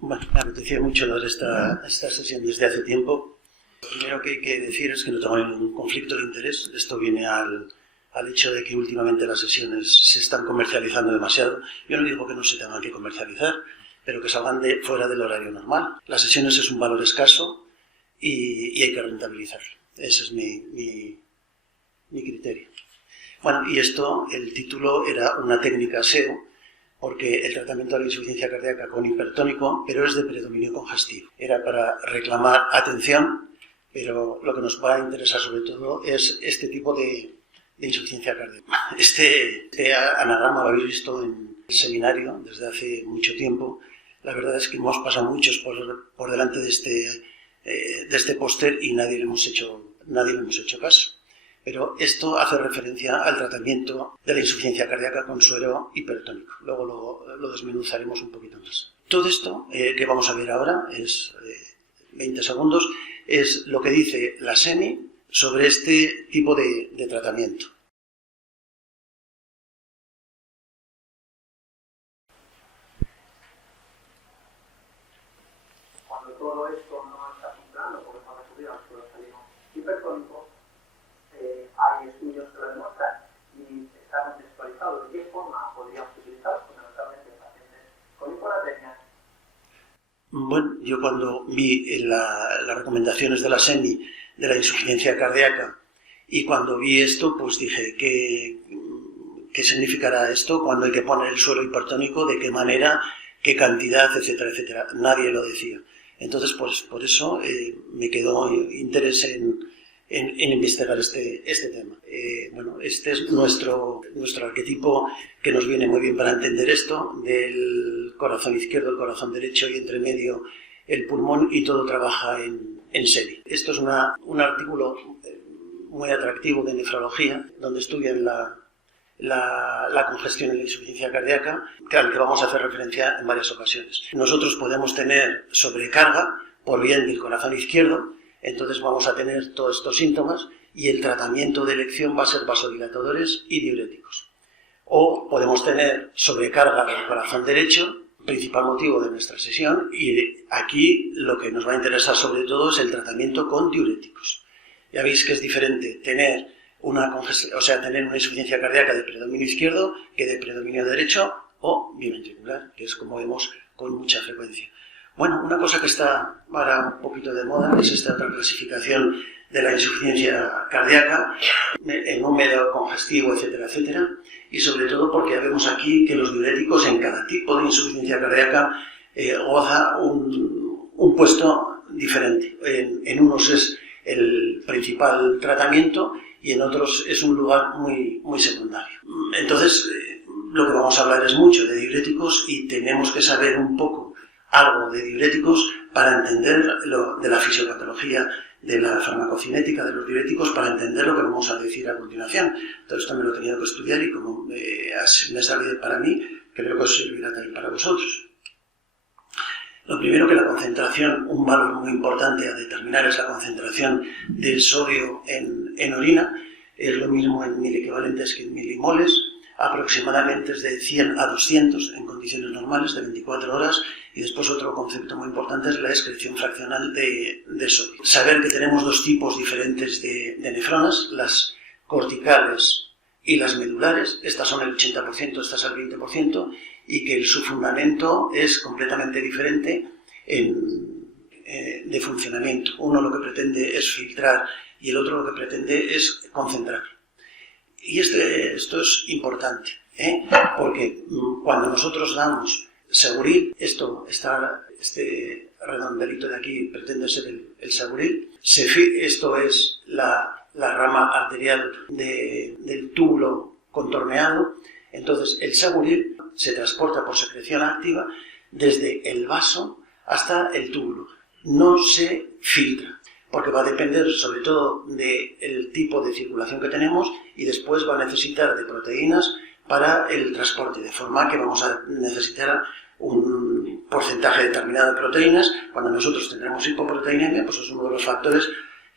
Bueno, me apetecía mucho dar esta sesión desde hace tiempo. Lo primero que hay que decir es que no tengo ningún conflicto de interés. Esto viene al hecho de que últimamente las sesiones se están comercializando demasiado. Yo no digo que no se tengan que comercializar, pero que salgan fuera del horario normal. Las sesiones es un valor escaso y hay que rentabilizarlo. Ese es mi criterio. Bueno, y esto, el título era una técnica SEO, porque el tratamiento de la insuficiencia cardíaca con hipertónico, pero es de predominio congestivo. Era para reclamar atención, pero lo que nos va a interesar sobre todo es este tipo de insuficiencia cardíaca. Este anagrama lo habéis visto en el seminario desde hace mucho tiempo. La verdad es que hemos pasado muchos por delante de este póster y nadie le hemos hecho caso. Pero esto hace referencia al tratamiento de la insuficiencia cardíaca con suero hipertónico. Luego lo desmenuzaremos un poquito más. Todo esto que vamos a ver ahora, es 20 segundos, es lo que dice la SEMI sobre este tipo de tratamiento. Cuando todo esto no está funcionando, porque cuando subimos los salimos hipertónicos, hay estudios que lo demuestran y está contextualizado de qué forma podríamos utilizarlos, fundamentalmente en pacientes con hiponatremia. Bueno, yo cuando vi las recomendaciones de la SEMI de la insuficiencia cardíaca y cuando vi esto, pues dije, ¿qué significará esto? ¿Cuándo hay que poner el suero hipertónico? ¿De qué manera? ¿Qué cantidad? Etcétera, etcétera. Nadie lo decía. Entonces, pues por eso me quedó interés en investigar este tema. Bueno, este es nuestro arquetipo que nos viene muy bien para entender esto, del corazón izquierdo, el corazón derecho y entre medio el pulmón, y todo trabaja en serie. Esto es un artículo muy atractivo de nefrología, donde estudian la congestión y la insuficiencia cardíaca, al que vamos a hacer referencia en varias ocasiones. Nosotros podemos tener sobrecarga por bien del corazón izquierdo, entonces vamos a tener todos estos síntomas y el tratamiento de elección va a ser vasodilatadores y diuréticos. O podemos tener sobrecarga del corazón derecho, principal motivo de nuestra sesión, y aquí lo que nos va a interesar sobre todo es el tratamiento con diuréticos. Ya veis que es diferente tener una insuficiencia cardíaca de predominio izquierdo que de predominio derecho o biventricular, que es como vemos con mucha frecuencia. Bueno, una cosa que está ahora un poquito de moda es esta otra clasificación de la insuficiencia cardíaca en húmedo, congestivo, etcétera, etcétera, y sobre todo porque ya vemos aquí que los diuréticos en cada tipo de insuficiencia cardíaca goza un puesto diferente. En unos es el principal tratamiento y en otros es un lugar muy, muy secundario. Entonces, lo que vamos a hablar es mucho de diuréticos y tenemos que saber un poco algo de diuréticos para entender de la fisiopatología, de la farmacocinética de los diuréticos, para entender lo que vamos a decir a continuación. Todo esto me lo he tenido que estudiar y como me ha salido para mí, creo que os servirá también para vosotros. Lo primero, que la concentración, un valor muy importante a determinar es la concentración de sodio en orina, es lo mismo en miliequivalentes que en milimoles, aproximadamente es de 100 a 200 en condiciones normales de 24 horas, y después otro concepto muy importante es la excreción fraccional de sodio. Saber que tenemos dos tipos diferentes de nefronas, las corticales y las medulares, estas son el 80%, estas el 20%, y que su fundamento es completamente diferente de funcionamiento. Uno lo que pretende es filtrar y el otro lo que pretende es concentrar. Y esto es importante, porque cuando nosotros damos Seguril, este redondelito de aquí pretende ser el Seguril, esto es la rama arterial del túbulo contorneado. Entonces el Seguril se transporta por secreción activa desde el vaso hasta el túbulo, no se filtra, porque va a depender sobre todo del tipo de circulación que tenemos y después va a necesitar de proteínas para el transporte, de forma que vamos a necesitar un porcentaje determinado de proteínas. Cuando nosotros tendremos hipoproteinemia, pues es uno de los factores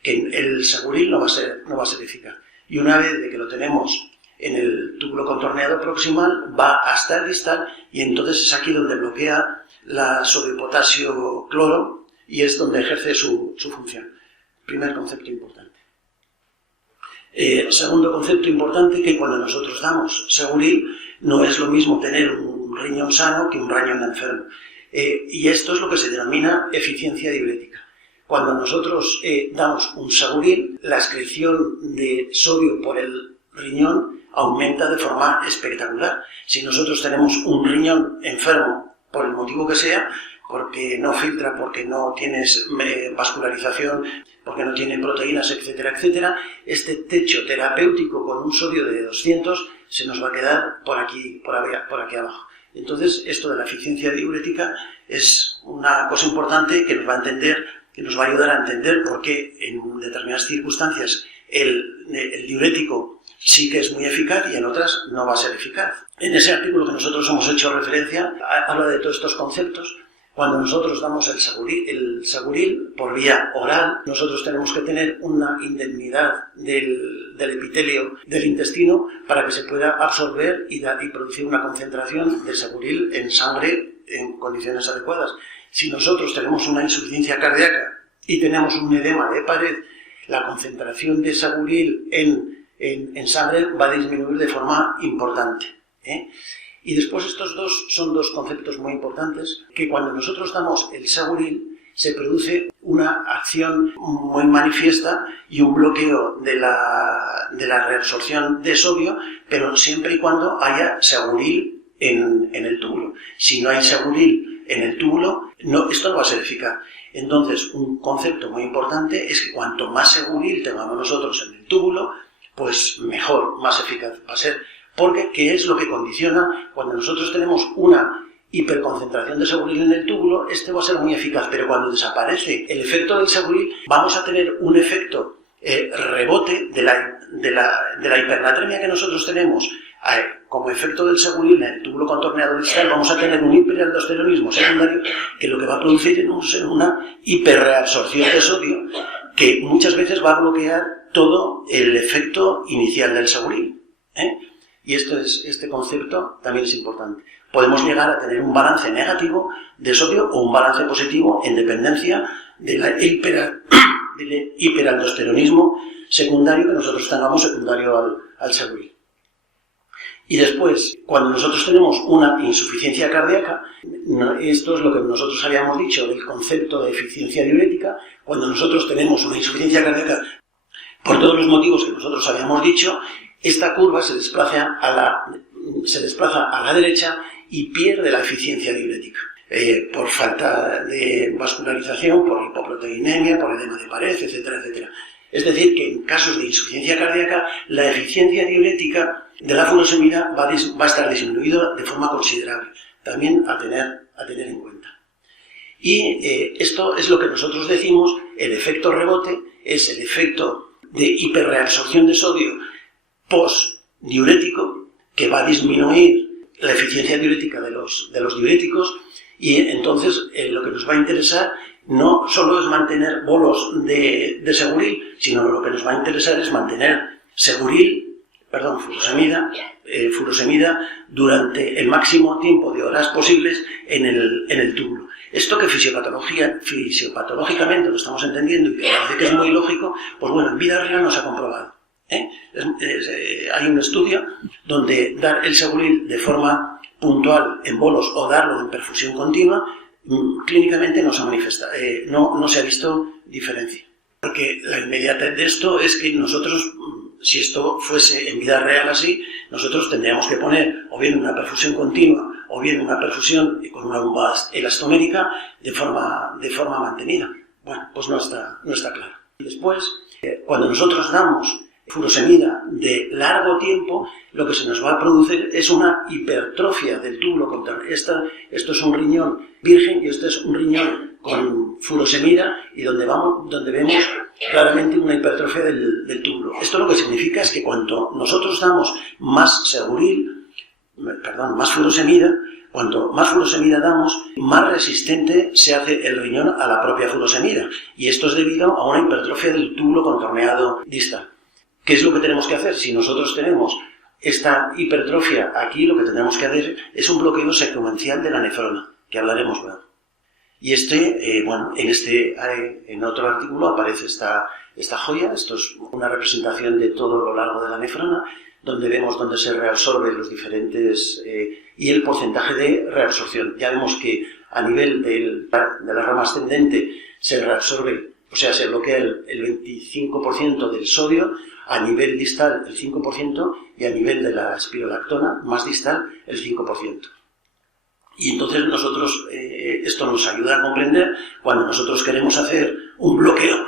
que el Seguril no va a ser eficaz. Y una vez de que lo tenemos en el túbulo contorneado proximal, va hasta el distal y entonces es aquí donde bloquea la sodio-potasio-cloro y es donde ejerce su función. Primer concepto importante. Segundo concepto importante, que cuando nosotros damos Seguril no es lo mismo tener un riñón sano que un riñón enfermo. Y esto es lo que se denomina eficiencia diurética. Cuando nosotros damos un Seguril, la excreción de sodio por el riñón aumenta de forma espectacular. Si nosotros tenemos un riñón enfermo, por el motivo que sea, porque no filtra, porque no tienes vascularización, porque no tiene proteínas, etcétera, etcétera, este techo terapéutico con un sodio de 200 se nos va a quedar por aquí abajo. Entonces, esto de la eficiencia diurética es una cosa importante que nos va a ayudar a entender por qué en determinadas circunstancias el diurético sí que es muy eficaz y en otras no va a ser eficaz. En ese artículo que nosotros hemos hecho referencia, habla de todos estos conceptos. Cuando nosotros damos el Seguril por vía oral, nosotros tenemos que tener una indemnidad del epitelio del intestino para que se pueda absorber y producir una concentración de Seguril en sangre en condiciones adecuadas. Si nosotros tenemos una insuficiencia cardíaca y tenemos un edema de pared, la concentración de Seguril en sangre va a disminuir de forma importante. Y después estos dos son dos conceptos muy importantes, que cuando nosotros damos el Seguril se produce una acción muy manifiesta y un bloqueo de la reabsorción de sodio, pero siempre y cuando haya Seguril en el túbulo. Si no hay Seguril en el túbulo, esto no va a ser eficaz. Entonces, un concepto muy importante es que cuanto más Seguril tengamos nosotros en el túbulo, pues mejor, más eficaz va a ser. Porque, ¿qué es lo que condiciona? Cuando nosotros tenemos una hiperconcentración de Seguril en el túbulo, este va a ser muy eficaz, pero cuando desaparece el efecto del Seguril, vamos a tener un efecto rebote de la hipernatremia que nosotros tenemos como efecto del Seguril en el túbulo contorneado distal. Vamos a tener un hiperaldosteronismo secundario que lo que va a producir es una hiperreabsorción de sodio que muchas veces va a bloquear todo el efecto inicial del Seguril. Y este concepto también es importante. Podemos llegar a tener un balance negativo de sodio o un balance positivo en dependencia del hiperaldosteronismo secundario que nosotros tengamos secundario al Seguril. Y después, cuando nosotros tenemos una insuficiencia cardíaca, esto es lo que nosotros habíamos dicho del concepto de eficiencia diurética. Cuando nosotros tenemos una insuficiencia cardíaca, por todos los motivos que nosotros habíamos dicho, esta curva se desplaza a la derecha y pierde la eficiencia diurética. Por falta de vascularización, por hipoproteinemia, por edema de pared, etcétera, etcétera. Es decir, que en casos de insuficiencia cardíaca, la eficiencia diurética de la furosemida va a estar disminuida de forma considerable. También a tener en cuenta. Y esto es lo que nosotros decimos, el efecto rebote es el efecto de hiperreabsorción de sodio postdiurético que va a disminuir la eficiencia diurética de los diuréticos y entonces lo que nos va a interesar no solo es mantener bolos de Seguril, sino lo que nos va a interesar es mantener furosemida durante el máximo tiempo de horas posibles en el túbulo. Esto que fisiopatológicamente lo estamos entendiendo y que parece que es muy lógico, pues bueno, en vida real no se ha comprobado. Hay un estudio donde dar el Seguril de forma puntual en bolos o darlo en perfusión continua clínicamente no se manifiesta, no se ha visto diferencia. Porque la inmediatez de esto es que nosotros, si esto fuese en vida real así, nosotros tendríamos que poner o bien una perfusión continua o bien una perfusión con una bomba elastomérica de forma mantenida. Bueno, pues no está claro. Y después, cuando nosotros damos furosemida de largo tiempo, lo que se nos va a producir es una hipertrofia del túbulo contorneado. Esto es un riñón virgen y este es un riñón con furosemida y donde vemos claramente una hipertrofia del túbulo. Esto lo que significa es que cuanto nosotros damos más furosemida, cuanto más furosemida damos, más resistente se hace el riñón a la propia furosemida. Y esto es debido a una hipertrofia del túbulo contorneado distal. ¿Qué es lo que tenemos que hacer? Si nosotros tenemos esta hipertrofia aquí, lo que tenemos que hacer es un bloqueo secuencial de la nefrona. que hablaremos luego. Y en otro artículo aparece esta joya. Esto es una representación de todo lo largo de la nefrona, donde vemos dónde se reabsorben los diferentes y el porcentaje de reabsorción. Ya vemos que a nivel de la rama ascendente se reabsorbe, o sea, se bloquea el 25% del sodio, a nivel distal el 5% y a nivel de la espirolactona, más distal, el 5%. Y entonces nosotros, esto nos ayuda a comprender cuando nosotros queremos hacer un bloqueo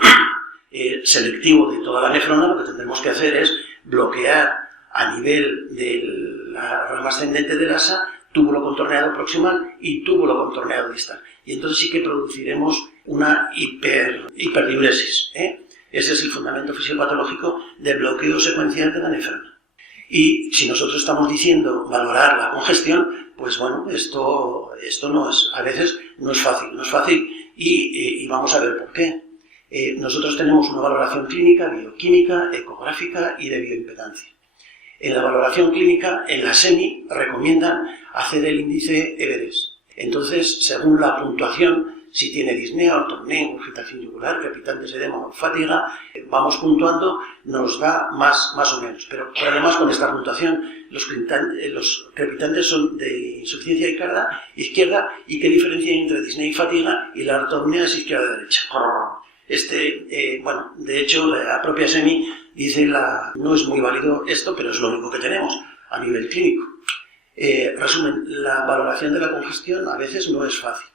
selectivo de toda la nefrona, lo que tendremos que hacer es bloquear a nivel de la rama ascendente del asa, túbulo contorneado proximal y túbulo contorneado distal. Y entonces sí que produciremos una hiperdiuresis. Ese es el fundamento fisiopatológico del bloqueo secuencial de la nefrona. Y si nosotros estamos diciendo valorar la congestión, pues bueno, esto no es, a veces no es fácil y vamos a ver por qué. Nosotros tenemos una valoración clínica, bioquímica, ecográfica y de bioimpedancia. En la valoración clínica, en la SEMI, recomiendan hacer el índice Everest. Entonces, según la puntuación, si tiene disnea, ortopnea, ingurgitación yugular, crepitantes, edema o fatiga, vamos puntuando, nos da más o menos. Pero además con esta puntuación, los crepitantes son de insuficiencia izquierda y qué diferencia hay entre disnea y fatiga, y la ortopnea es izquierda-derecha. De hecho, la propia SEMI dice no es muy válido esto, pero es lo único que tenemos a nivel clínico. Resumen, la valoración de la congestión a veces no es fácil.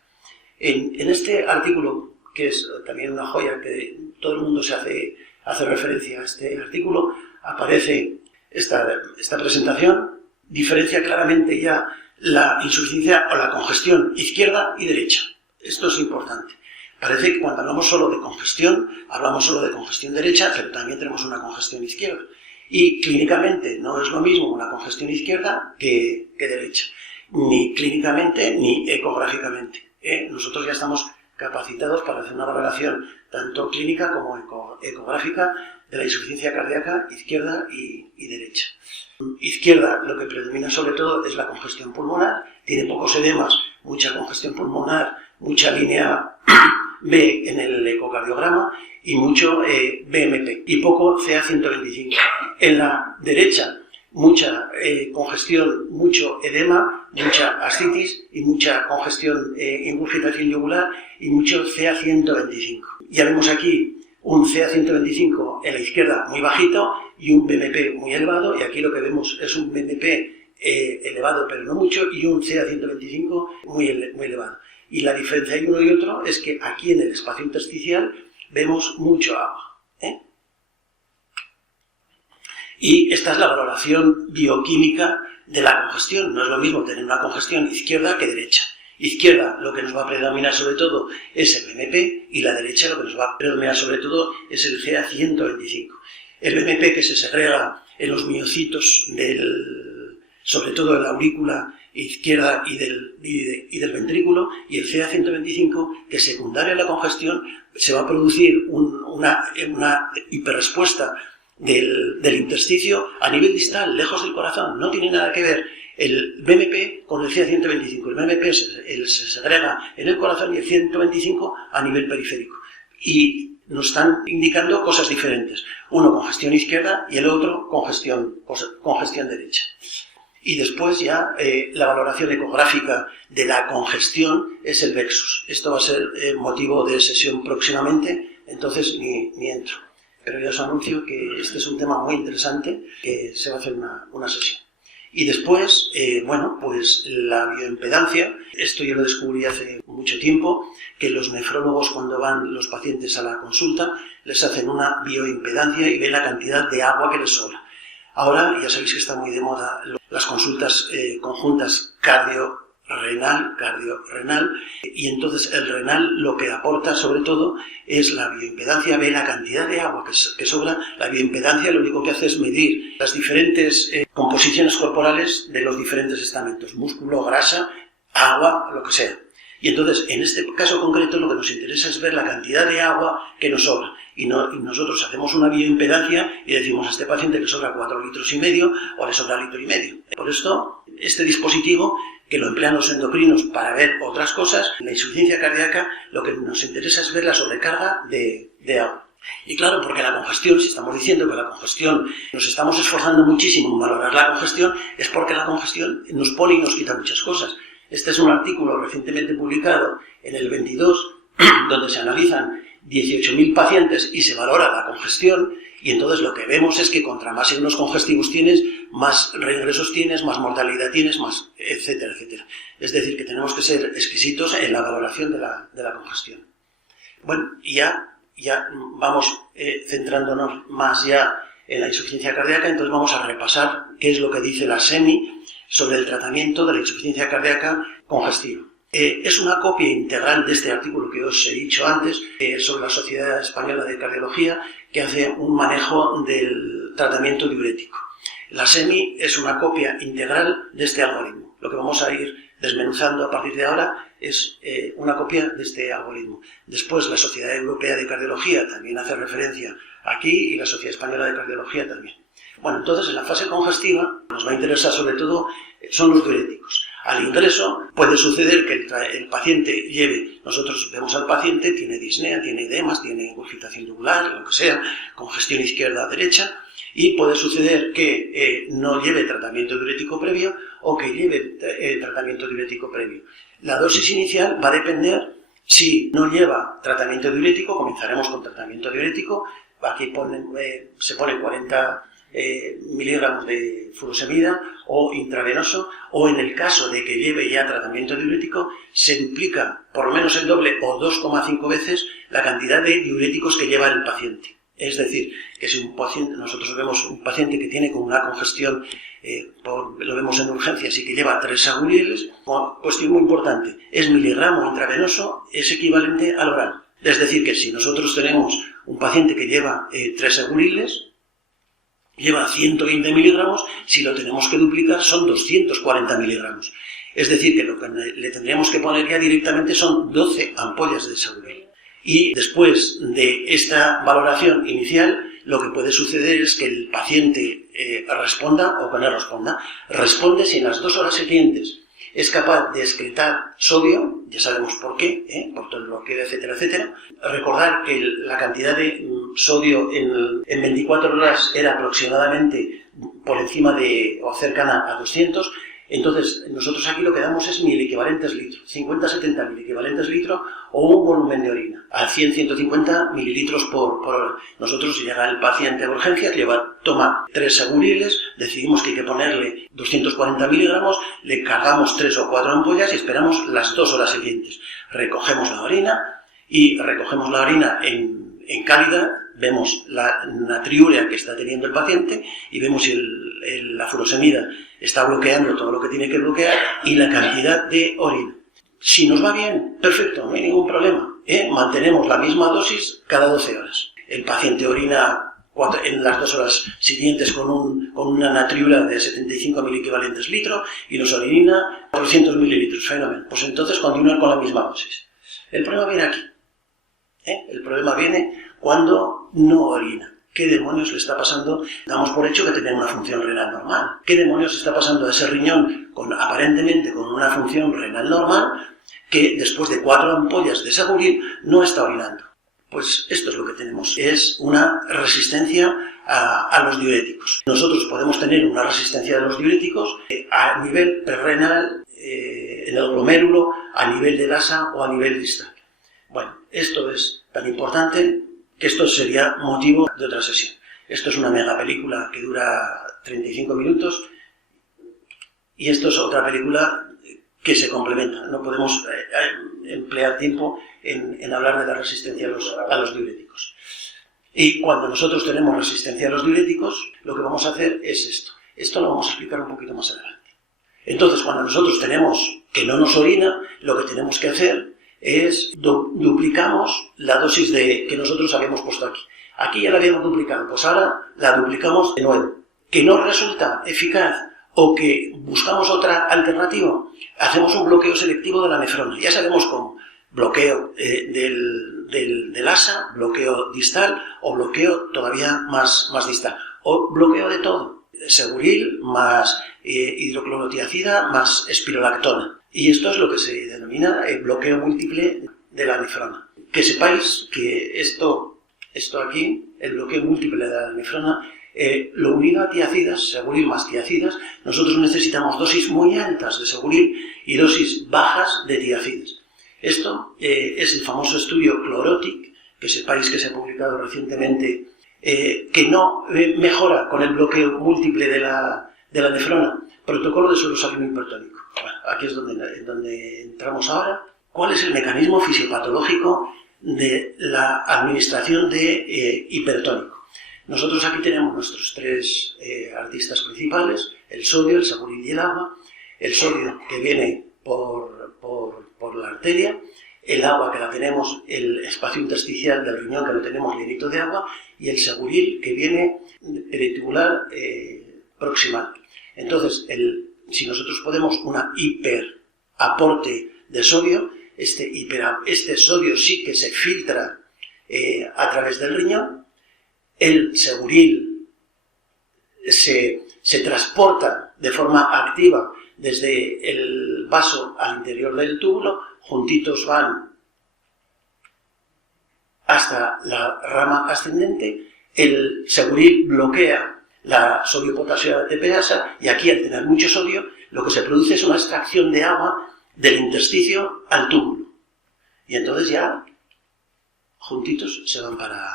En este artículo, que es también una joya que todo el mundo hace referencia a este artículo, aparece esta presentación, diferencia claramente ya la insuficiencia o la congestión izquierda y derecha. Esto es importante. Parece que cuando hablamos solo de congestión, hablamos solo de congestión derecha, pero también tenemos una congestión izquierda. Y clínicamente no es lo mismo una congestión izquierda que derecha, ni clínicamente ni ecográficamente. Nosotros ya estamos capacitados para hacer una valoración tanto clínica como ecográfica de la insuficiencia cardíaca izquierda y derecha. Izquierda, lo que predomina sobre todo es la congestión pulmonar, tiene pocos edemas, mucha congestión pulmonar, mucha línea B en el ecocardiograma y mucho BMP y poco CA125. En la derecha, mucha congestión, mucho edema, mucha ascitis y mucha congestión, ingurgitación yugular y mucho CA125. Ya vemos aquí un CA125 en la izquierda muy bajito y un BMP muy elevado, y aquí lo que vemos es un BMP elevado pero no mucho y un CA125 muy elevado. Y la diferencia de uno y otro es que aquí en el espacio intersticial vemos mucho agua. Y esta es la valoración bioquímica de la congestión. No es lo mismo tener una congestión izquierda que derecha. Izquierda, lo que nos va a predominar sobre todo es el BMP, y la derecha lo que nos va a predominar sobre todo es el CA125. El BMP que se segrega en los miocitos sobre todo en la aurícula izquierda y del ventrículo, y el CA125, que secundario a la congestión se va a producir una hiperrespuesta del intersticio a nivel distal, lejos del corazón. No tiene nada que ver el BMP con el CA125. El BMP se segrega en el corazón y el 125 a nivel periférico. Y nos están indicando cosas diferentes. Uno congestión izquierda y el otro congestión derecha. Y después ya la valoración ecográfica de la congestión es el Vexus. Esto va a ser motivo de sesión próximamente, entonces ni entro. Pero ya os anuncio que este es un tema muy interesante, que se va a hacer una sesión. Y después, pues la bioimpedancia. Esto yo lo descubrí hace mucho tiempo, que los nefrólogos, cuando van los pacientes a la consulta, les hacen una bioimpedancia y ven la cantidad de agua que les sobra. Ahora ya sabéis que está muy de moda las consultas conjuntas cardio-renal, y entonces el renal lo que aporta sobre todo es la bioimpedancia, ve la cantidad de agua que sobra. La bioimpedancia lo único que hace es medir las diferentes composiciones corporales de los diferentes estamentos, músculo, grasa, agua, lo que sea. Y entonces, en este caso concreto, lo que nos interesa es ver la cantidad de agua que nos sobra. Y nosotros hacemos una bioimpedancia y decimos a este paciente le sobra 4,5 litros o le sobra 1,5 litros. Por esto, este dispositivo que lo emplean los endocrinos para ver otras cosas. En la insuficiencia cardíaca lo que nos interesa es ver la sobrecarga de agua. Y claro, porque la congestión, si estamos diciendo que la congestión, nos estamos esforzando muchísimo en valorar la congestión, es porque la congestión nos pone y nos quita muchas cosas. Este es un artículo recientemente publicado en el 22, donde se analizan 18.000 pacientes y se valora la congestión, y entonces lo que vemos es que contra más signos congestivos tienes, más reingresos tienes, más mortalidad tienes, más etcétera, etcétera. Es decir, que tenemos que ser exquisitos en la valoración de la congestión. Bueno, y ya vamos centrándonos más ya en la insuficiencia cardíaca, entonces vamos a repasar qué es lo que dice la SEMI sobre el tratamiento de la insuficiencia cardíaca congestiva. Es una copia integral de este artículo que os he dicho antes sobre la Sociedad Española de Cardiología, que hace un manejo del tratamiento diurético. La SEMI es una copia integral de este algoritmo. Lo que vamos a ir desmenuzando a partir de ahora es una copia de este algoritmo. Después la Sociedad Europea de Cardiología también hace referencia aquí y la Sociedad Española de Cardiología también. Bueno, entonces en la fase congestiva nos va a interesar sobre todo son los diuréticos. Al ingreso puede suceder que el paciente lleve, nosotros vemos al paciente, tiene disnea, tiene edemas, tiene ingurgitación yugular, lo que sea, congestión izquierda-derecha, y puede suceder que no lleve tratamiento diurético previo o que lleve tratamiento diurético previo. La dosis inicial va a depender, si no lleva tratamiento diurético, comenzaremos con tratamiento diurético, aquí se pone 40 miligramos de furosemida o intravenoso, o en el caso de que lleve ya tratamiento diurético, se duplica por lo menos el doble o 2,5 veces la cantidad de diuréticos que lleva el paciente. Es decir, que si un paciente, nosotros vemos un paciente que tiene con una congestión, lo vemos en urgencias y que lleva 3 saguriles, cuestión muy importante, es miligramo intravenoso, es equivalente al oral. Es decir, que si nosotros tenemos un paciente que lleva 3 saguriles, lleva 120 miligramos, si lo tenemos que duplicar son 240 miligramos. Es decir, que lo que le tendríamos que poner ya directamente son 12 ampollas de saguril. Y después de esta valoración inicial, lo que puede suceder es que el paciente responda o que no responda. Responde si en las 2 horas siguientes es capaz de excretar sodio, ya sabemos por qué, por todo el bloqueo, etcétera, etcétera. Recordar que la cantidad de sodio en 24 horas era aproximadamente por encima de o cercana a 200. Entonces, nosotros aquí lo que damos es miliquivalentes litro, 50-70 miliquivalentes litro o un volumen de orina, a 100-150 mililitros por hora. Nosotros, si llega el paciente a urgencias, toma 3 saguriles, decidimos que hay que ponerle 240 miligramos, le cargamos 3 o 4 ampollas y esperamos las 2 horas siguientes. Recogemos la orina en cálida, vemos la natriurea que está teniendo el paciente y vemos si la furosemida está bloqueando todo lo que tiene que bloquear y la cantidad de orina. Si nos va bien, perfecto, no hay ningún problema. Mantenemos la misma dosis cada 12 horas. El paciente orina en las 2 horas siguientes con una natriurea de 75 miliequivalentes litro y nos orina 400 mililitros, fenómeno. Pues entonces continuar con la misma dosis. El problema viene aquí. El problema viene cuando no orina. ¿Qué demonios le está pasando? Damos por hecho que tiene una función renal normal. ¿Qué demonios está pasando a ese riñón aparentemente con una función renal normal que después de 4 ampollas de saguril no está orinando? Pues esto es lo que tenemos. Es una resistencia a los diuréticos. Nosotros podemos tener una resistencia a los diuréticos a nivel prerrenal, en el glomérulo, a nivel del asa o a nivel distal. Bueno, esto es tan importante que esto sería motivo de otra sesión. Esto es una mega película que dura 35 minutos y esto es otra película que se complementa. No podemos emplear tiempo en hablar de la resistencia a los diuréticos. Y cuando nosotros tenemos resistencia a los diuréticos, lo que vamos a hacer es esto. Esto lo vamos a explicar un poquito más adelante. Entonces, cuando nosotros tenemos que no nos orina, lo que tenemos que hacer es duplicamos la dosis que nosotros habíamos puesto aquí. Aquí ya la habíamos duplicado, pues ahora la duplicamos de nuevo. Que no resulta eficaz o que buscamos otra alternativa, hacemos un bloqueo selectivo de la nefrona. Ya sabemos cómo. Bloqueo del asa, bloqueo distal o bloqueo todavía más distal. O bloqueo de todo. seguril más hidroclorotiazida más espirolactona. Y esto es lo que se denomina el bloqueo múltiple de la nefrona. Que sepáis que esto aquí, el bloqueo múltiple de la nefrona, lo unido a tiacidas, seguril más tiacidas, nosotros necesitamos dosis muy altas de seguril y dosis bajas de tiacidas. Esto es el famoso estudio Chlorotic, que sepáis que se ha publicado recientemente, que no mejora con el bloqueo múltiple de la nefrona, protocolo de suelo salino hipertónico. Bueno, aquí es donde entramos ahora. ¿Cuál es el mecanismo fisiopatológico de la administración de hipertónico? Nosotros aquí tenemos nuestros tres artistas principales, el sodio, el seguril y el agua. El sodio que viene por la arteria, el agua que la tenemos, el espacio intersticial del riñón que lo tenemos llenito de agua, y el seguril que viene peritubular proximal. Entonces, si nosotros podemos una hiperaporte de sodio, este sodio sí que se filtra a través del riñón, el seguril se transporta de forma activa desde el vaso al interior del túbulo, juntitos van hasta la rama ascendente, el seguril bloquea la sodio-potasio ATPasa y aquí al tener mucho sodio lo que se produce es una extracción de agua del intersticio al túbulo y entonces ya juntitos se van para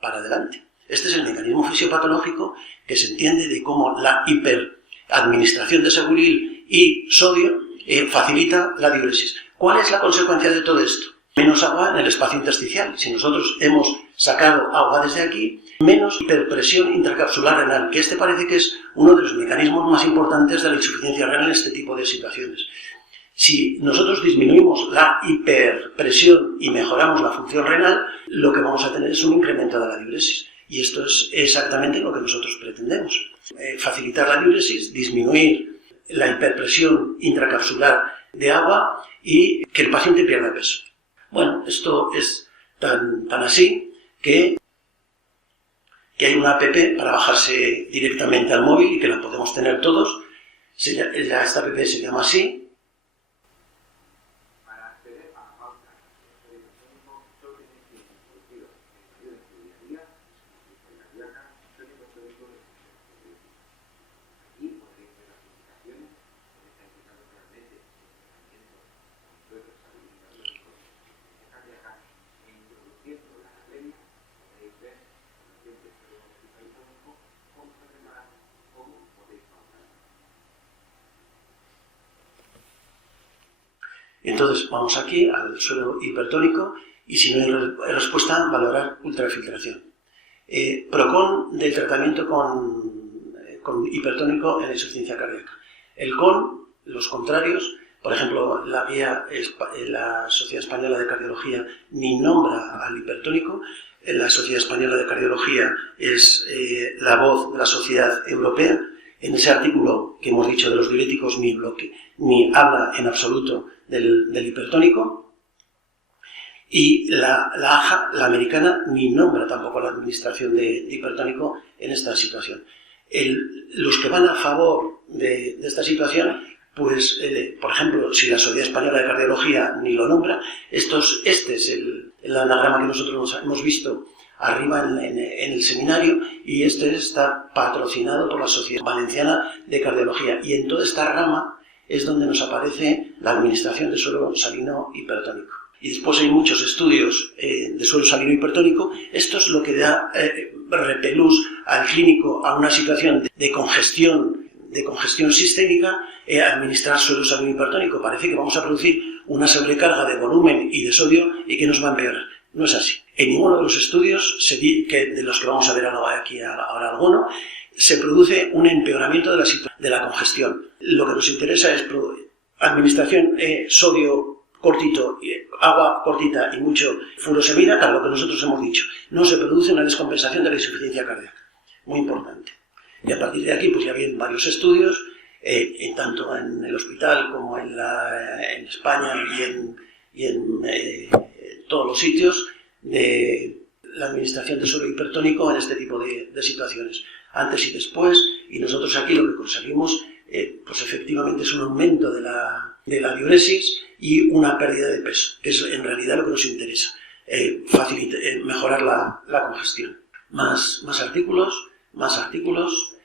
adelante. Este es el mecanismo fisiopatológico que se entiende de cómo la hiperadministración de seguril y sodio facilita la diuresis. ¿Cuál es la consecuencia de todo esto? Menos agua en el espacio intersticial. Si nosotros hemos sacado agua desde aquí, menos hiperpresión intracapsular renal, que este parece que es uno de los mecanismos más importantes de la insuficiencia renal en este tipo de situaciones. Si nosotros disminuimos la hiperpresión y mejoramos la función renal, lo que vamos a tener es un incremento de la diuresis. Y esto es exactamente lo que nosotros pretendemos. Facilitar la diuresis, disminuir la hiperpresión intracapsular de agua y que el paciente pierda peso. Bueno, esto es tan así que hay una app para bajarse directamente al móvil y que la podemos tener todos. Esta app se llama así. Entonces vamos aquí al suelo hipertónico y si no hay respuesta, valorar ultrafiltración. Procon del tratamiento con hipertónico en la insuficiencia cardíaca. El CON, los contrarios, por ejemplo, la Sociedad Española de Cardiología ni nombra al hipertónico, la Sociedad Española de Cardiología es la voz de la Sociedad Europea. En ese artículo que hemos dicho de los diuréticos ni habla en absoluto del hipertónico, y la AJA, la americana, ni nombra tampoco la administración de hipertónico en esta situación. Los que van a favor de esta situación, pues, por ejemplo, si la Sociedad Española de Cardiología ni lo nombra, este es el anagrama que nosotros hemos visto arriba en el seminario, y este está patrocinado por la Sociedad Valenciana de Cardiología, y en toda esta rama es donde nos aparece la administración de suelo salino hipertónico. Y después hay muchos estudios de suelo salino hipertónico. Esto es lo que da repelús al clínico a una situación de congestión sistémica. Administrar suelo salino hipertónico parece que vamos a producir una sobrecarga de volumen y de sodio y que nos va a empeorar. No es así. En ninguno de los estudios, de los que vamos a ver ahora alguno, se produce un empeoramiento de la congestión. Lo que nos interesa es administración sodio cortito, agua cortita y mucho furosemida, tal lo que nosotros hemos dicho. No se produce una descompensación de la insuficiencia cardíaca. Muy importante. Y a partir de aquí pues ya vienen varios estudios, tanto en el hospital como en España y en todos los sitios, de la administración de suelo hipertónico en este tipo de situaciones. Antes y después, y nosotros aquí lo que conseguimos pues efectivamente es un aumento de la diuresis y una pérdida de peso, que es en realidad lo que nos interesa, mejorar la congestión. Más artículos,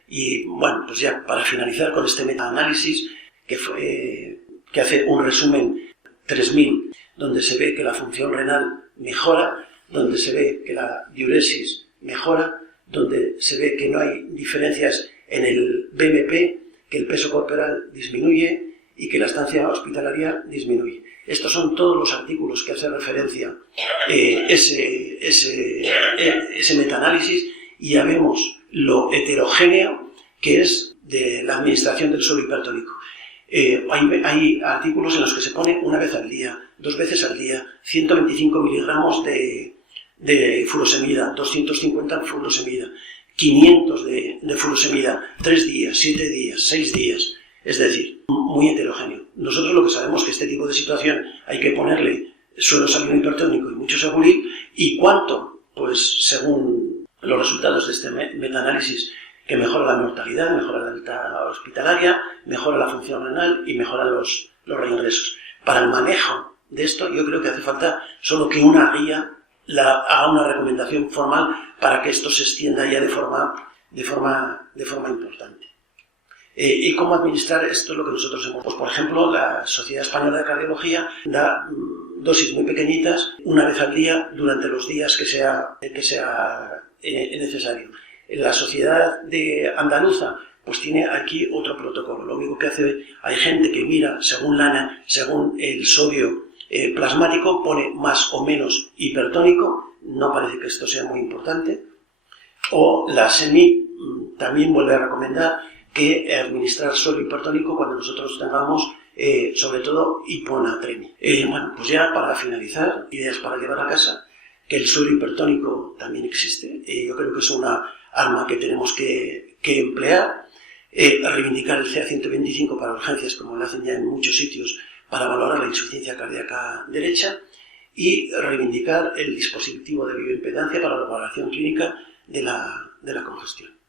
y bueno, pues ya para finalizar con este metaanálisis que hace un resumen 3000, donde se ve que la función renal mejora, donde se ve que la diuresis mejora, donde se ve que no hay diferencias en el BMP, que el peso corporal disminuye y que la estancia hospitalaria disminuye. Estos son todos los artículos que hace referencia ese metaanálisis, y ya vemos lo heterogéneo que es de la administración del suero hipertónico. Hay artículos en los que se pone una vez al día, 2 veces al día, 125 miligramos de furosemida, 250 furosemida, 500 de furosemida, 3 días, 7 días, 6 días, es decir, muy heterogéneo. Nosotros lo que sabemos es que este tipo de situación hay que ponerle suero salino hipertónico y mucho seguril, y cuánto, pues según los resultados de este metaanálisis, que mejora la mortalidad, mejora la alta hospitalaria, mejora la función renal y mejora los reingresos. Para el manejo de esto, yo creo que hace falta solo que una guía haga una recomendación formal para que esto se extienda ya de forma importante. ¿Y cómo administrar esto? Es lo que nosotros hemos. Pues, por ejemplo, la Sociedad Española de Cardiología da dosis muy pequeñitas, una vez al día, durante los días que sea necesario. La Sociedad de Andaluza pues tiene aquí otro protocolo. Lo único que hace, hay gente que mira según el sodio plasmático, pone más o menos hipertónico, no parece que esto sea muy importante. O la SEMI también vuelve a recomendar que administrar suero hipertónico cuando nosotros tengamos sobre todo hiponatremia. Bueno, pues ya para finalizar, ideas para llevar a casa, que el suero hipertónico también existe, yo creo que es una arma que tenemos que emplear, reivindicar el CA-125 para urgencias, como lo hacen ya en muchos sitios, para valorar la insuficiencia cardíaca derecha, y reivindicar el dispositivo de bioimpedancia para la valoración clínica de la congestión.